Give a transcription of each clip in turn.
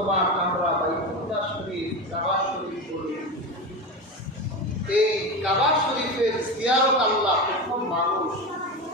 বর্তমান আমরা বাইতুল্লাহ শরীফ, কাবা শরীফ করি। এই কাবা শরীফের জিয়ারত আল্লাহ প্রথম মানুষ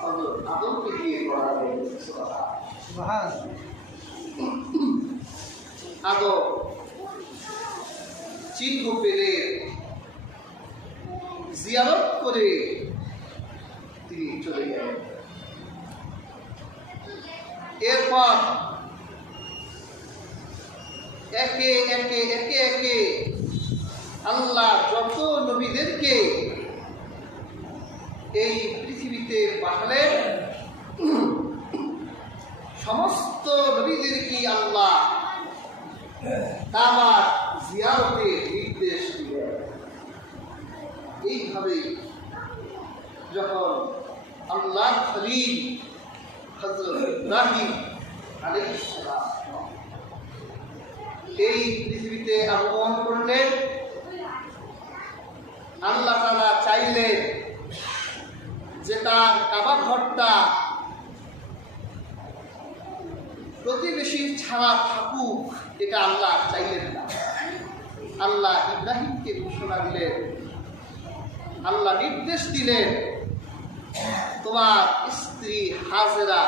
হযরত আদমকে দিয়ে করালেন। সুবহানাল্লাহ। আদম চিহ্ন পেলে জিয়ারত করে তিনি চলে গেলেন। এরপর একে একে আল্লাহ যত নবীদেরকে এই পৃথিবীতে পাঠালেন, সমস্ত নবীদেরকে আল্লাহ কাবার জিয়ারতের নির্দেশ দিলেন। এইভাবে যখন আল্লাহ খলিল হযরত ইব্রাহিম আলাইহিস সালাম এই পৃথিবীতে আগমন করলেন, আল্লাহ তাআলা চাইলেন যে তার কাবা ঘরটা প্রতিবেশী ছাড়া থাকুক, এটা আল্লাহ চাইলেন না। আল্লাহ ইব্রাহিমকে ঘোষণা দিলেন, আল্লাহ নির্দেশ দিলেন, তোমার স্ত্রী হাজেরা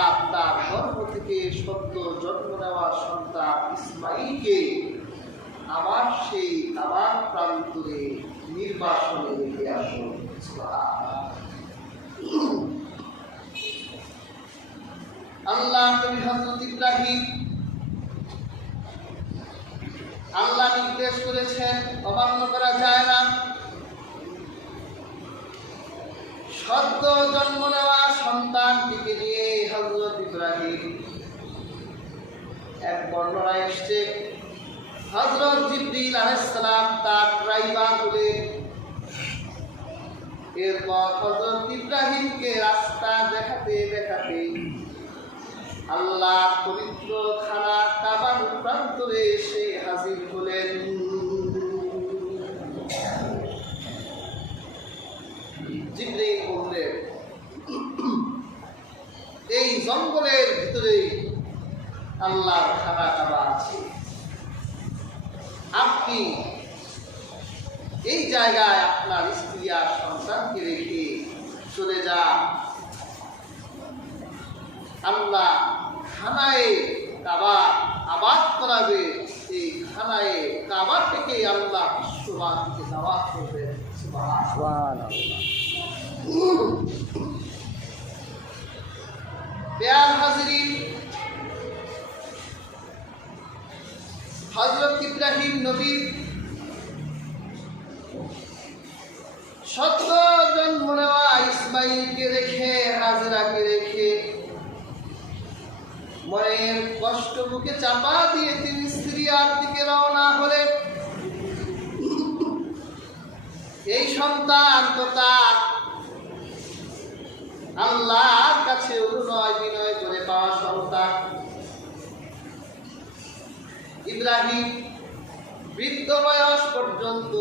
আর তার গর্ভ থেকে সদ্য জন্ম নেওয়া সন্তান ইসমাইলকে আমার সেই কাবার প্রান্তরে নির্বাসনে রেখে আসো। আল্লাহ নবী হযরত ইব্রাহিম আল্লাহ নির্দেশ করেছেন, অমান্য করা যায় না। সদ্য জন্ম নেওয়া সন্তানটিকে নিয়ে হযরত ইব্রাহিম, এক বর্ণনায় এসছে হযরত জিবরিল আলাইহিস সালাম তার ড্রাইভার বলে, এরপর হযরত ইব্রাহিমকে রাস্তা দেখাতে দেখাতে আল্লাহ পবিত্র খানা কাবার প্রান্তরে এসে হাজির হলেন। জিবরিল বললেন, এই জঙ্গলের ভিতরে আল্লাহর খানা কাবা আছে, আপনি এই জায়গায় আপনার স্ত্রী আর সন্তানকে রেখে চলে যান। আল্লাহ খানায়ে কাবা আবাদ করাবে, এই খানায়ে কাবা থেকে আল্লাহ বিশ্ববাসীকে দাওয়াত করবেন। সুবহানাল্লাহ। প্যার হাজরিন, হযরত ইব্রাহিম নবী সদ্য জন্ম নেওয়া ইসমাইলকে রেখে, হাজরাকে রেখে মনের কষ্ট বুকে চাপা দিয়ে তিনি সিরিয়ার দিকে রওনা হলেন। এই সন্তান তো তার আল্লাহর কাছে অনুনয় বিনয় করে পাওয়া সন্তান। ইব্রাহিম বৃদ্ধ বয়স পর্যন্ত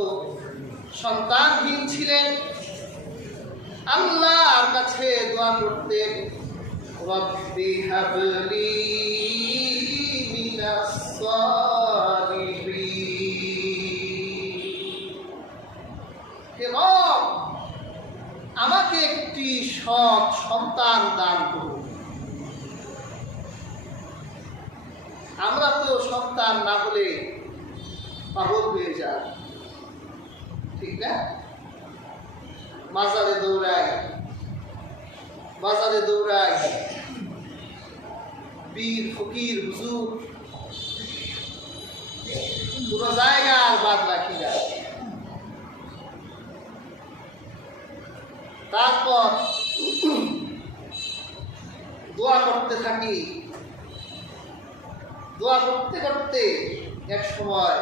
সন্তানহীন ছিলেন, আল্লাহর কাছে দোয়া করতেন, রব্বি হাবলি মিনাস সালিহিন, হে রব আমাকে একটি সৎ সন্তান দান করুন। আমরা তো সন্তান না হলে পাগল হয়ে যায়, ঠিক না? বাজারে দৌড়ায় পীর ফকির হুজুর, পুরো জায়গা আর বাদ রাখি না। তারপর দোয়া করতে থাকি, দোয়া করতে করতে এক সময়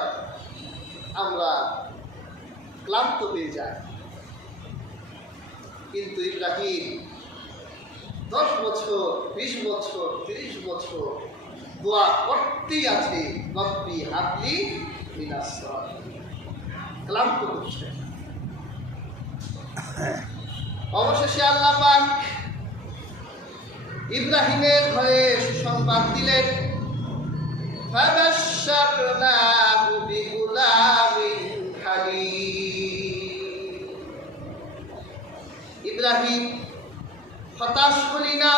আমরা ক্লান্ত হয়ে যাই। কিন্তু ইব্রাহিম 10 বছর, 20 বছর, 30 বছর দোয়া করতেই আছে, রব্বি হাবলি মিনাস সালিহিন, ক্লান্ত হচ্ছে। অবশেষে আল্লাহ পাক ইব্রাহিমের ঘরে সুসংবাদ দিলেন, ফাবাশশারনাহু বিগুলামিন হালিম। ইব্রাহিম হতাশ হলি না।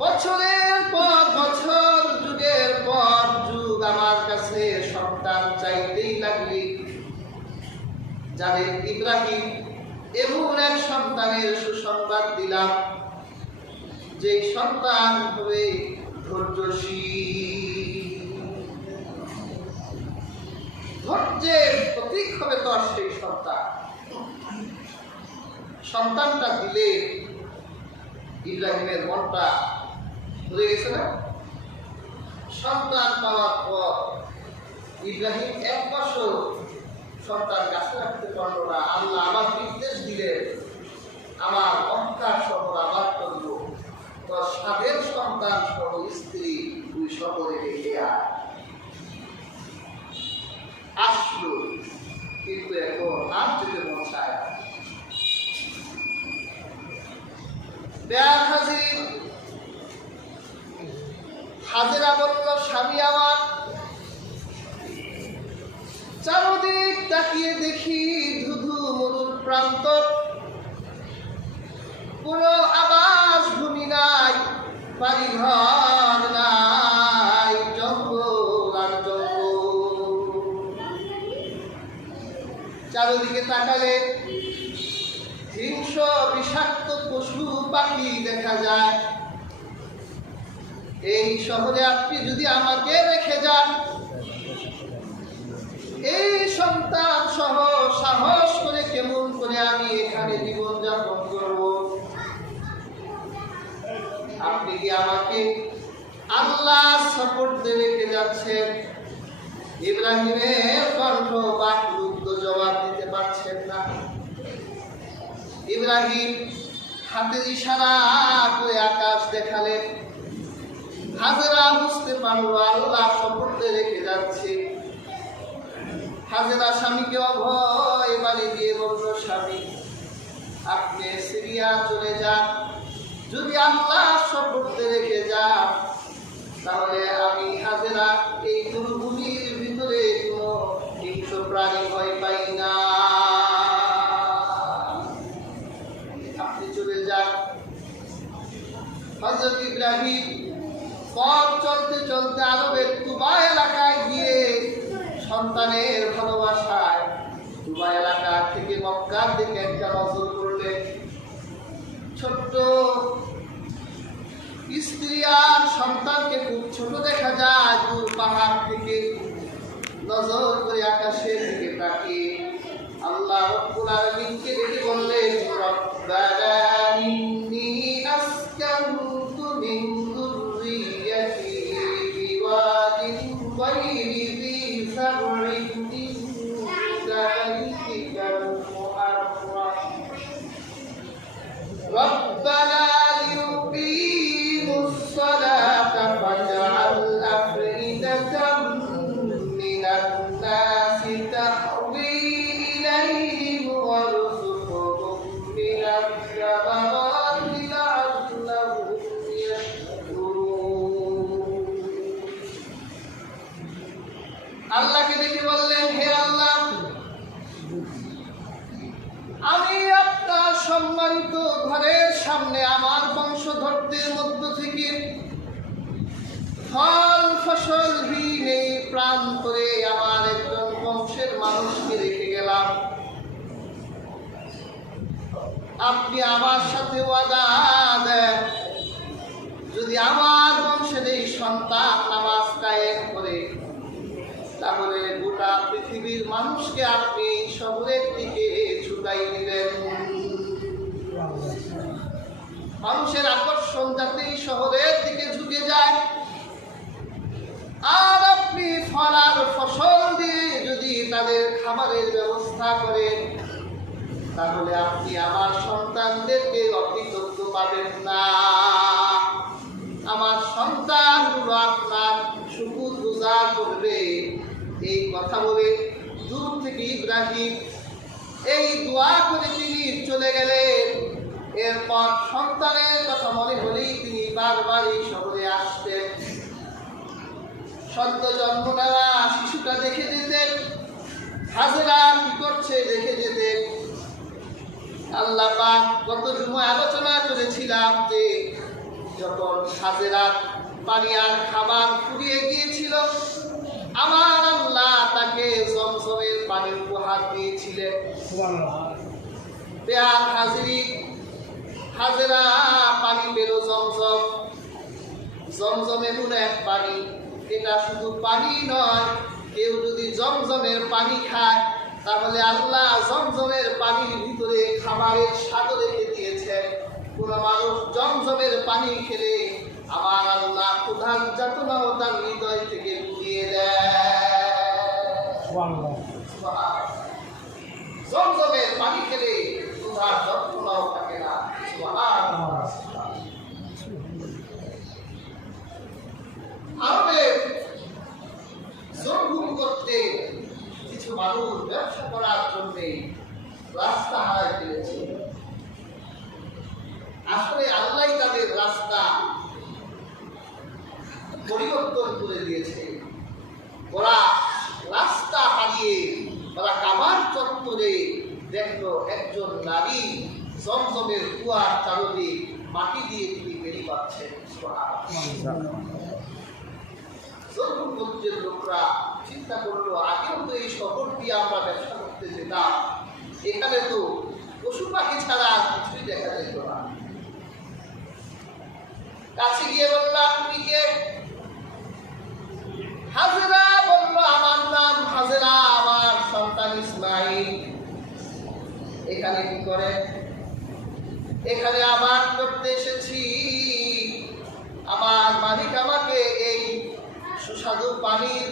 বছরের পর বছর, যুগের পর যুগ আমার কাছে সন্তান চাইতেই লাগলি। যাদের ইব্রাহিম এমন এক সন্তানের সুসংবাদ দিলাম, যে সন্তান হবে ধৈর্যশীল, ধৈর্যের প্রতীক হবে তোর সেই সন্তান। সন্তানটা দিলে ইব্রাহিমের মনটা ভরে গেছে না? সন্তান পাওয়ার পর ইব্রাহিম 1 বছর সন্তান কাছে রাখতে পারল না। আল্লাহ আমার নির্দেশ দিলেন, আমার অহংকার শহর আবার করব, তোর সাধের সন্তান সহ স্ত্রী তুই শহরে রেখে আসলো। কিন্তু এখন আর যেতে মন চায়। হাজেরা বলল, স্বামী আমার, চারদিক তাকিয়ে দেখি ধুধু মরুর প্রান্ত, পুরো আবাস ভূমি নাই, বাড়িঘর নাই, জঙ্গল আর জঙ্গল। চারদিকে তাকালে হিংস্র বিষাক্ত পশু পাখি দেখা যায়। এই শহরে আপনি যদি আমাকে রেখে যান, এই সন্তান সহ সাহস করে কেমন করে আমি এখানে জীবন যাপন করব? আপনি কি আমাকে আল্লাহ সাপোর্ট দিয়ে রেখে যাচ্ছেন? ইব্রাহিমের কণ্ঠ বাকরুদ্ধ, জবাব দিতে পারছেন না। ইব্রাহিম হাতের ইশারা করে আকাশ দেখালেন। হাজেরা বুঝতে পারলো আল্লাহ সাপোর্টে রেখে যাচ্ছে। হাজেরা স্বামীকে অভয় বাড়ি দিয়ে বলল, স্বামী আপনি সিরিয়া চলে যান, যদি আল্লাহ সাপোর্টে রেখে যান তাহলে আমি হাজেরা এই মরুভূমির ভিতরে কোনো হিংস্র প্রাণী ভয় পাই না। আপনি চলে যান। হযরত ইব্রাহিম পথ চলতে চলতে আরবের তুবা এলাকায় গিয়ে সন্তানের ভালোবাসায় তুবা এলাকা থেকে মক্কার দিকে একটা নজর করলেন। ছোট্ট স্ত্রী আর সন্তানকে খুব ছোট দেখা যায় দূর পাহাড় থেকে। নজর করে আকাশের দিকে তাকিয়ে আল্লাহ রাব্বুল আলামিনকে দেখে বললেন, রব্বানা ইন্নী আসকানতু মিন যুররিয়্যাতি বিওয়াদিন গায়রি যী যার'ইন ইনদা বাইতিকাল মুহাররাম রব্বানা লিয়ুকিমুস সালাতা ফাজআল আফইদাতাম মিনান নাসি তাহওয়ি ইলাইহিম ওয়ারযুকহুম মিনাস সামারাতি লাআল্লাহুম ইয়াশকুরুন। আল্লাহকে দেখে বললেন, হে আল্লাহ, আমি আপনার সম্মানিত ঘরের সামনে আমার বংশধরদের মধ্য থেকে ফল ফসলহীন এই প্রান্তরে আমার একজন বংশের মানুষকে রেখে গেলাম। আপনি আমার সাথে ওয়াদা দেন, যদি আমার বংশের এই সন্তান নামাজ কায়েম করে তাহলে গোটা পৃথিবীর মানুষকে আপনি শহরের দিকে ছুটাই দিবেন। মানুষের আকর্ষণ যাতে শহরের দিকে ঝুঁকে যায়, আর আপনি ফল আর ফসল দিয়ে যদি তাদের খাবারের ব্যবস্থা করেন তাহলে আপনি আমার সন্তানদেরকে অকৃতজ্ঞ পাবেন না। আমার সন্তানগুলো আপনার শুকরগুজার করবে। এই কথা বলে দূর থেকে ইব্রাহিম এই দোয়া করে তিনি চলে গেলেন। এরপর সন্তানের কথা মনে হলেই তিনি বারবার এই শহরে আসতেন। সদ্য জন্ম নেওয়া শিশুটা দেখে যেতেন, হাজেরা কি করছে দেখে যেতেন। আল্লাহ পাক গত জুমায় আলোচনা করেছিলাম যে যখন হাজেরা পানি আর খাবার ফুরিয়ে গিয়েছিল, আমার আল্লাহ তাকে জমজমের পানি উপহার দিয়েছিলেন। পেয়ার হাজিরি, হাজেরা পানি পেল জমজম। জমজম এমন এক পানি, এটা শুধু পানি নয়, কেউ যদি জমজমের পানি খায় তাহলে আল্লাহ জমজমের পানির ভিতরে খাবারের স্বাদ রেখে দিয়েছেন। কোন মানুষ জমজমের পানি খেলে আমার আল্লাহ প্রধান যাতনাও তার হৃদয় থেকে ঘুরিয়ে দেয়। জমজমের পানি খেলে প্রধান যন্ত্রণাও থাকে না। আরবের জোরভুম করতে কিছু মানুষ ব্যবসা করার জন্য রাস্তা হারায় ফেলেছে। আসলে আল্লাহ তাদের রাস্তা পরিবর্তন করে দিয়েছে। ওরা রাস্তা হারিয়ে ওরা কাবার চত্বরে দেখলো একজন নারী জমজমের কুয়ার চারদিক মাটি দিয়ে তিনি বেরিয়ে পাচ্ছেন। জোরভুমগঞ্জের লোকরা চিন্তা করলো, আগেও তো এই শহর দিয়ে আমরা ব্যবসা করতে যেতাম, এখানে তো পশু পাখি ছাড়া কিছুই দেখা যেত না। কাছে গিয়ে বললো, আপনি কে? হাজেরা বলল, আমার নাম হাজেরা, আমার সন্তান ইসমাইল। এখানে কি করে? এখানে আবাদ করতে এসেছি। আমার মালিক আমাকে এই সুস্বাদু পানির